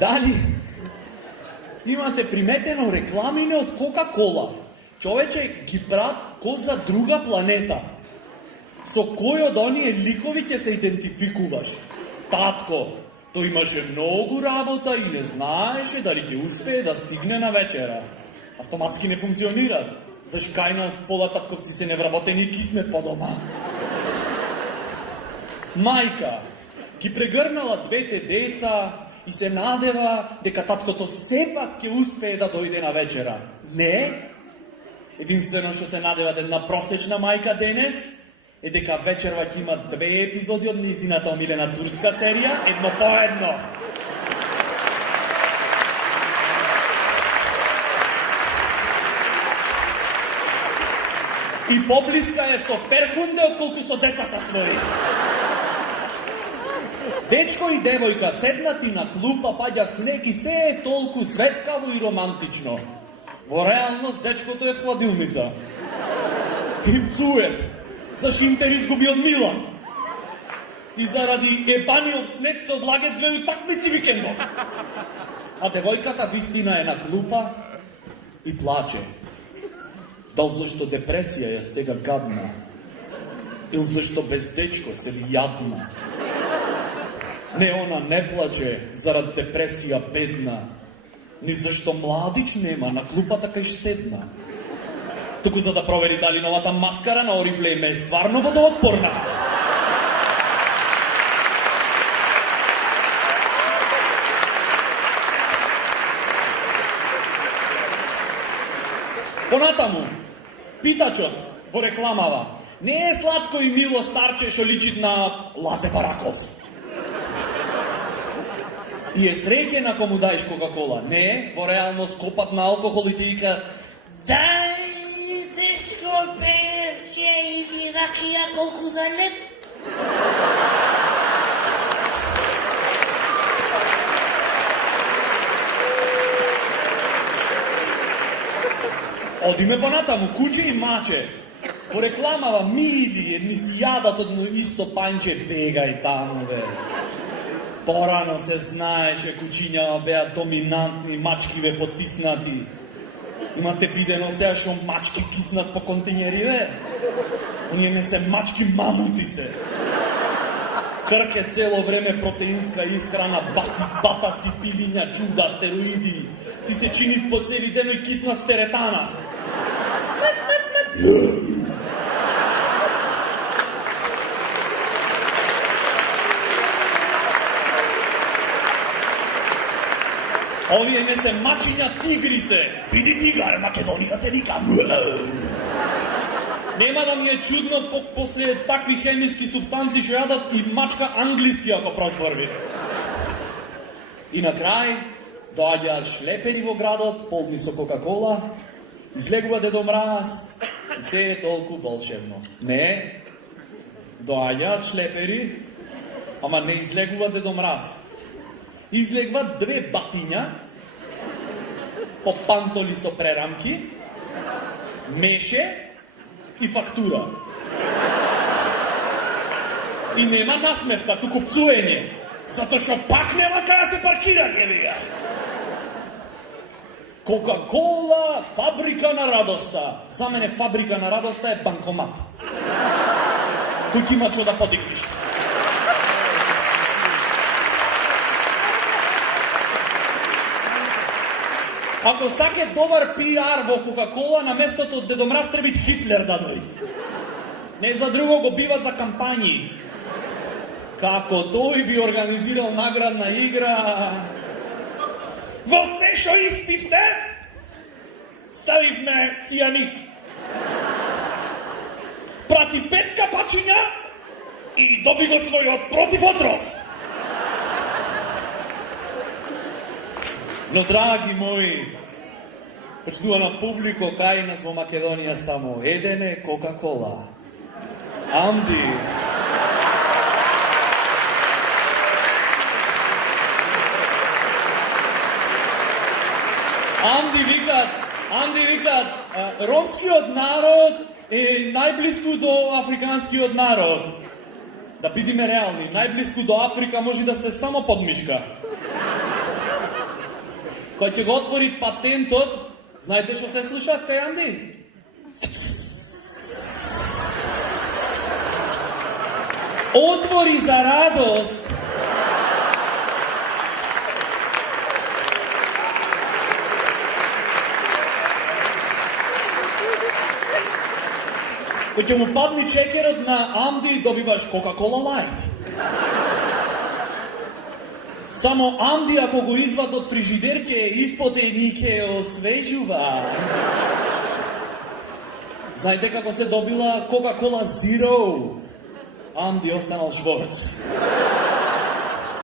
Дали имате приметено рекламине од Кока-Кола? Човече, ги брат ко за друга планета. Со кој од оние ликови ќе се идентификуваш? Татко, тој имаше многу работа и не знаеше дали ќе успее да стигне на вечера. Автоматски не функционира. Заш кај нас пола татковци се невработени и кисме по дома. Мајка ги прегрнала двете деца и се надева дека таткото сепак ќе успее да дојде на вечера. Не? Единствено што се надева една просечна мајка денес е дека вечерва ќе има 2 епизоди од низината омилена турска серија, едно по едно. И поблиска е со Ферхунде отколку со децата своји. Дечко и девојка седнати на клупа, паѓа снег и се е толку светкаво и романтично. Во реалност дечкото е в кладилница. И пцуе, заш Интер изгуби од Милан. И заради ебаниот снег се одлагат 2 утакмици викендов. А девојката вистина е на клупа и плаче. Дал зашто депресија ја стега гадна, или зашто без дечко се ли јадна. Не, она не плаче зарад депресија бедна, ни зашто младич нема на клупата кај седна. Туку за да провери дали новата маскара на Орифлейме е стварно водоотпорна. Понатаму, питачот во рекламава не е сладко и мило старче што личи на Лазе Бараков. И е среќен ако му даеш Кока-Кола. Не, во реалност копат на алкохол и ти вика: дај дечко певче или ракија колку за не. Одиме понатаму, куче и маче. Во рекламава мили, едни си јадат од исто панче, бегај таму, бе. Порано се знаеше, кучињава беа доминантни, мачкиве потиснати. Имате видено сега шо мачки киснат по континери, бе? Оние не се мачки, мамути се. Крк е цело време протеинска исхрана, батаци, пилиња, чуда, стероиди. Ти се чинит по цели ден и киснат в теретана. Овие не се мачиња, тигри се. Биди тигар, Македонија те вика. Нема да ми е чудно после такви хемиски субстанци што јадат и мачка англиски ако прозборви. И на крај доаѓаат шлепери во градот, полни со Кока-Кола, излегува Дедо Мраз и се е толку волшебно. Не, доаѓаат шлепери, ама не излегува Дедо Мраз. Излегват 2 батиња, по пантоли со прерамки, меше и фактура. И нема насмевка, туку пцуење, затоа што пак нема кај да се паркира, јебига. Кока-Кола, фабрика на радоста. За мене фабрика на радоста е банкомат. Кој има што да подигниш. Ако саке добар пиар во Кока-Кола, на местото од Дедо Мраз треба Хитлер да дојде. Не за друго го биват за кампањи. Како тој би организирал наградна игра... Во се шо испивте, ставивме цијанид. Прати 5 капачиња и доби го својот противотров. Но, драги мои, почитувана публико, кај нас во Македонија само еден е Кока-Кола. Амди. Амди викат, ромскиот народ е најблиску до африканскиот народ. Да бидиме реални, најблиску до Африка може да сте само подмишка. Kad će ga otvorit patentот, znajte što se slušat kaj Amdi? Otvori za radost. Kad će mu padni čekerot na Amdi, dobivaš Coca-Cola Light. Samo Amdi ako go izvad od frižiderke, ispod jednike osvežuva. Znajte kako se dobila Coca-Cola Zero? Amdi ostanal švorc.